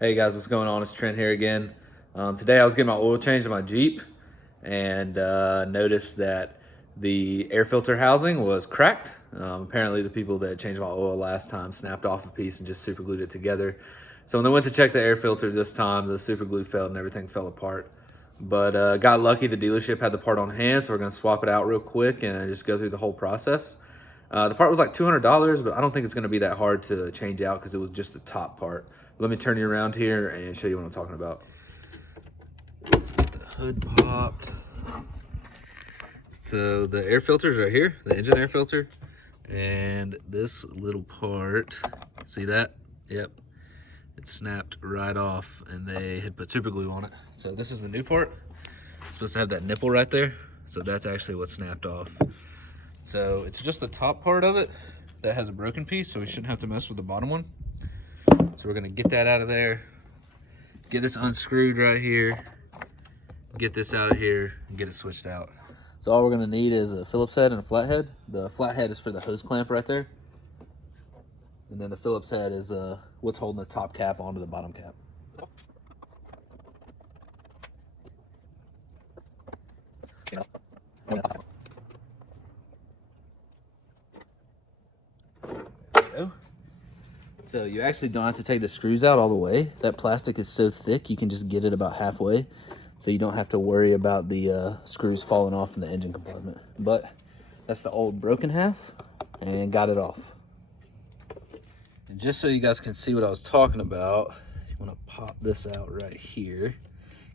Hey guys, what's going on? It's Trent here again. Today I was getting my oil changed in my Jeep and noticed that the air filter housing was cracked. Apparently the people that changed my oil last time snapped off a piece and just super glued it together. So when they went to check the air filter this time, the super glue failed and everything fell apart. But got lucky, the dealership had the part on hand, so we're gonna swap it out real quick and just go through the whole process. The part was like $200, but I don't think it's gonna be that hard to change out because it was just the top part. Let me turn you around here and show you what I'm talking about. Let's get the hood popped. So the air filter's right here, the engine air filter. And this little part, see that? Yep, it snapped right off and they had put super glue on it. So this is the new part. It's supposed to have that nipple right there. So that's actually what snapped off. So it's just the top part of it that has a broken piece, so we shouldn't have to mess with the bottom one. So we're gonna get that out of there, get this unscrewed right here, get this out of here, and get it switched out. So all we're gonna need is a Phillips head and a flathead. The flathead is for the hose clamp right there. And then the Phillips head is what's holding the top cap onto the bottom cap. So you actually don't have to take the screws out all the way. That plastic is so thick, you can just get it about halfway. So you don't have to worry about the screws falling off in the engine compartment. But that's the old broken half, and got it off. And just so you guys can see what I was talking about, you wanna pop this out right here.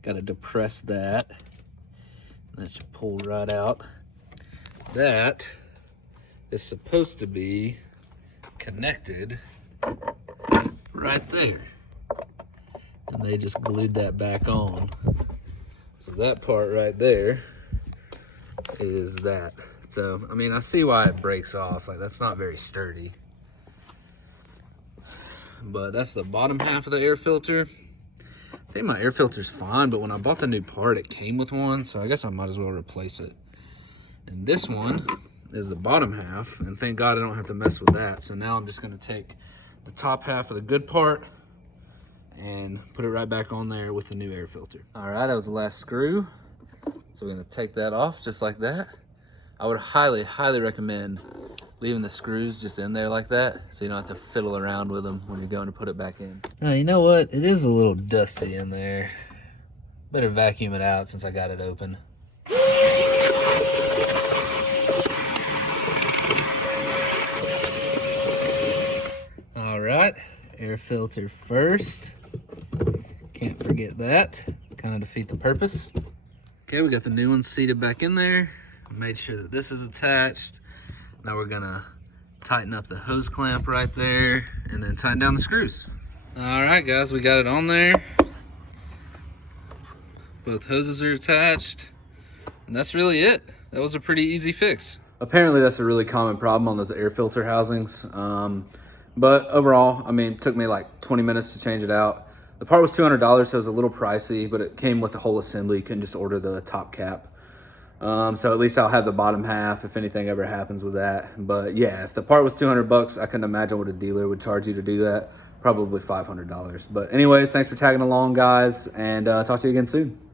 Gotta depress that. And that should pull right out. That is supposed to be connected right there, and they just glued that back on. So that part right there is that. So I mean, I see why it breaks off, like that's not very sturdy, but that's the bottom half of the air filter. I think my air filter's fine, but when I bought the new part it came with one, so I guess I might as well replace it. And this one is the bottom half, and thank God I don't have to mess with that. So now I'm just gonna take the top half of the good part and put it right back on there with the new air filter. All right, that was the last screw. So we're gonna take that off just like that. I would highly, highly recommend leaving the screws just in there like that, so you don't have to fiddle around with them when you're going to put it back in. Now, you know what? It is a little dusty in there. Better vacuum it out since I got it open. All right, air filter first. Can't forget that. Kind of defeat the purpose. Okay, we got the new one seated back in there. Made sure that this is attached. Now we're gonna tighten up the hose clamp right there and then tighten down the screws. All right, guys, we got it on there. Both hoses are attached, and that's really it. That was a pretty easy fix. Apparently that's a really common problem on those air filter housings. But overall, I mean, it took me like 20 minutes to change it out. The part was $200, so it was a little pricey, but it came with the whole assembly. You couldn't just order the top cap. So at least I'll have the bottom half if anything ever happens with that. But yeah, if the part was 200 bucks, I couldn't imagine what a dealer would charge you to do that. Probably $500. But anyways, thanks for tagging along, guys, and talk to you again soon.